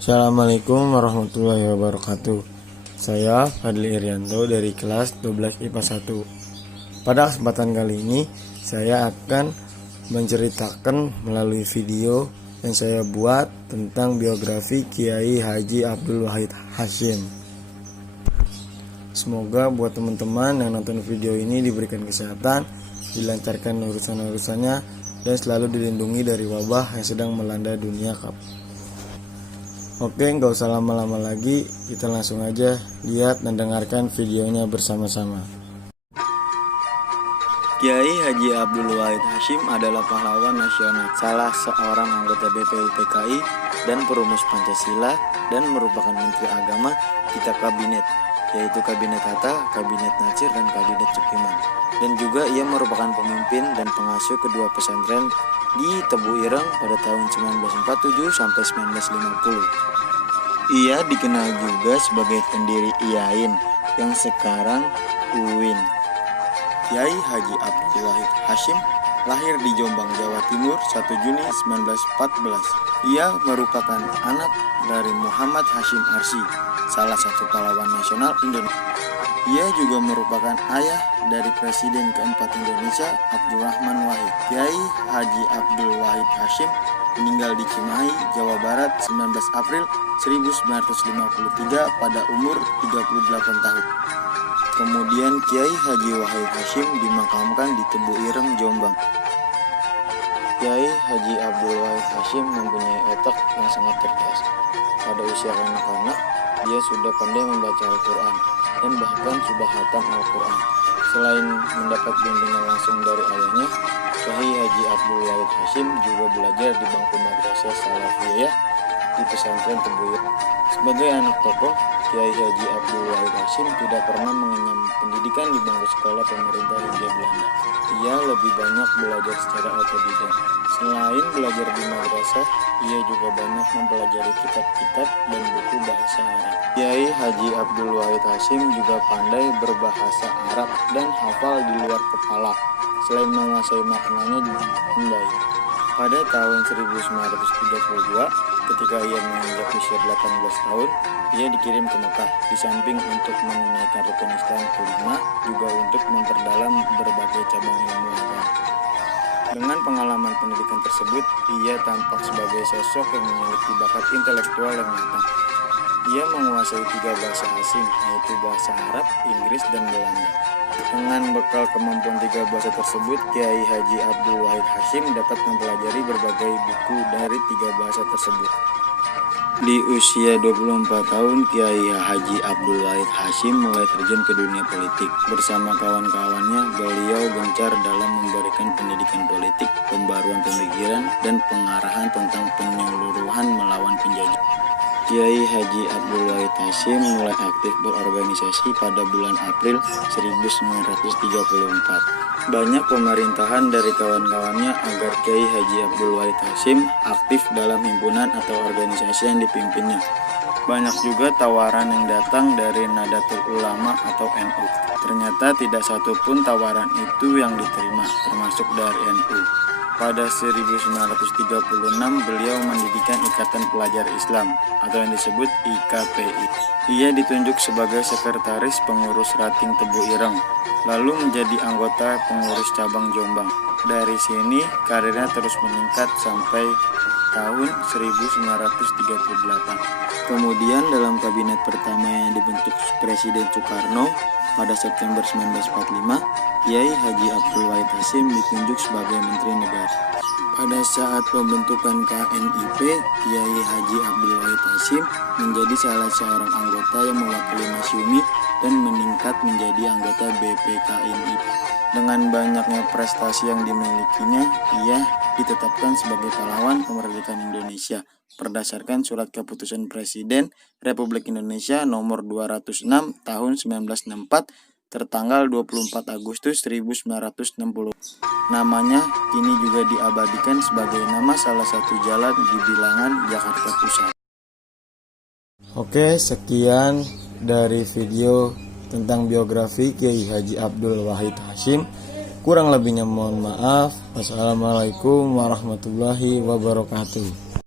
Assalamualaikum warahmatullahi wabarakatuh. Saya Fadli Irianto dari kelas 12 IPA 1. Pada kesempatan kali ini saya akan menceritakan melalui video yang saya buat tentang biografi Kiai Haji Abdul Wahid Hasyim. Semoga buat teman-teman yang nonton video ini diberikan kesehatan, dilancarkan urusan-urusannya, dan selalu dilindungi dari wabah yang sedang melanda dunia. Oke, nggak usah lama-lama lagi, kita langsung aja lihat dan dengarkan videonya bersama-sama. Kiai Haji Abdul Wahid Hasyim adalah pahlawan nasional, salah seorang anggota BPUPKI dan perumus Pancasila, dan merupakan Menteri Agama tiga kabinet, yaitu Kabinet Hatta, Kabinet Natsir, dan Kabinet Sukiman. Dan juga ia merupakan pemimpin dan pengasuh kedua pesantren di Tebu Ireng pada tahun 1947 sampai 1950. Ia dikenal juga sebagai pendiri IAIN yang sekarang UIN. Kiai Haji Abdul Wahid Hasyim lahir di Jombang, Jawa Timur 1 Juni 1914. Ia merupakan anak dari Muhammad Hasyim Arsy, salah satu pahlawan nasional Indonesia. Ia juga merupakan ayah dari Presiden keempat Indonesia, Abdurrahman Wahid. Kiai Haji Abdul Wahid Hasyim meninggal di Cimahi, Jawa Barat 19 April 1953 pada umur 38 tahun. Kemudian Kiai Haji Wahid Hasyim dimakamkan di Tebu Ireng, Jombang. Kiai Haji Abdul Wahid Hasyim mempunyai otak yang sangat cerdas. Pada usia kanak-kanak, dia sudah pandai membaca Al-Quran dan bahkan sudah hatam Al-Quran. Selain mendapat bimbingan langsung dari ayahnya, Kiai Haji Abdul Wahid Hasyim juga belajar di bangku madrasah Salafiyah di pesantren Tebu Ireng. Sebagai anak tokoh, Kiai Haji Abdul Wahid Hasyim tidak pernah mengenyam pendidikan di bangku sekolah pemerintah Hindia Belanda. Ia lebih banyak belajar secara otodidak. Selain belajar di madrasah, ia juga banyak mempelajari kitab-kitab dan buku bahasa Arab. Kiai Haji Abdul Wahid Hasyim juga pandai berbahasa Arab dan hafal di luar kepala, selain menguasai maknanya dengan baik. Pada tahun 1932, ketika ia menginjak usia 18 tahun, ia dikirim ke Mekah, di samping untuk menunaikan rukun Islam kelima, juga untuk memperdalam berbagai cabang ilmu agama. Dengan pengalaman pendidikan tersebut, ia tampak sebagai sosok yang memiliki bakat intelektual yang matang. Ia menguasai 3 bahasa asing, yaitu bahasa Arab, Inggris, dan Belanda. Dengan bekal kemampuan 3 bahasa tersebut, Kiai Haji Abdul Wahid Hasyim dapat mempelajari berbagai buku dari 3 bahasa tersebut. Di usia 24 tahun, Kiai Haji Abdul Wahid Hasyim mulai terjun ke dunia politik. Bersama kawan-kawannya, beliau gencar dalam memberikan pendidikan politik, pembaruan pemikiran, dan pengarahan tentang penyeluruhan melawan penjajah. Kiai Haji Abdul Wahid Hasyim mulai aktif berorganisasi pada bulan April 1934. Banyak pemerintahan dari kawan-kawannya agar Kiai Haji Abdul Wahid Hasyim aktif dalam himpunan atau organisasi yang dipimpinnya. Banyak juga tawaran yang datang dari Nahdlatul Ulama atau NU. Ternyata tidak satu pun tawaran itu yang diterima, termasuk dari NU. Pada 1936, beliau mendirikan Ikatan Pelajar Islam atau yang disebut IKPI. Ia ditunjuk sebagai sekretaris pengurus Rating Tebu Ireng, lalu menjadi anggota pengurus cabang Jombang. Dari sini, karirnya terus meningkat sampai tahun 1938. Kemudian dalam kabinet pertama yang dibentuk Presiden Soekarno pada September 1945, Kiai Haji Abdul Wahid Hasyim ditunjuk sebagai Menteri Negara. Pada saat pembentukan KNIP, Kiai Haji Abdul Wahid Hasyim menjadi salah seorang anggota yang mewakili Masyumi dan meningkat menjadi anggota BPKNIP. Dengan banyaknya prestasi yang dimilikinya, ia ditetapkan sebagai pahlawan kemerdekaan Indonesia berdasarkan Surat Keputusan Presiden Republik Indonesia Nomor 206 Tahun 1964 tertanggal 24 Agustus 1960. Namanya kini juga diabadikan sebagai nama salah satu jalan di Bilangan, Jakarta Pusat. Oke, sekian dari video tentang biografi Kiai Haji Abdul Wahid Hasyim. Kurang lebihnya mohon maaf. Wassalamualaikum warahmatullahi wabarakatuh.